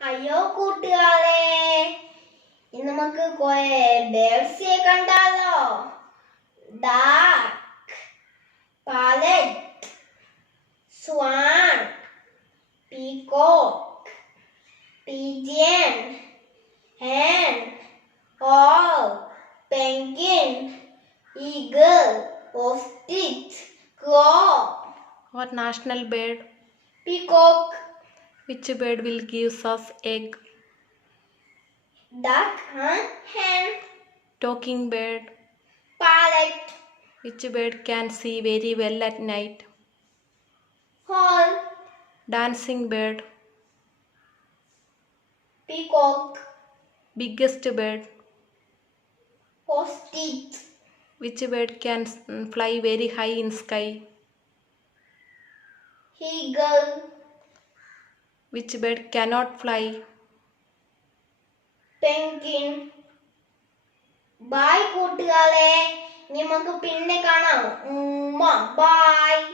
അയ്യോ കൂട്ടുകാരെ, ഇന്ന് നമുക്ക് കുറെ ബേർഡ്സിനെ കണ്ടാലോ? Duck, parrot, swan, peacock, pigeon, hen, owl, penguin, eagle, ostrich, crow. What national bird? Peacock. Which bird will give us egg? Duck and hen. Talking bird. Parrot. Which bird can see very well at night? Owl. Dancing bird. Peacock. Biggest bird. Ostrich. Which bird can fly very high in sky? Eagle. Which bird cannot fly? Penguin. Bye കൂട്ടുകാരെ, നമുക്ക് പിന്നെ കാണാം. Bye.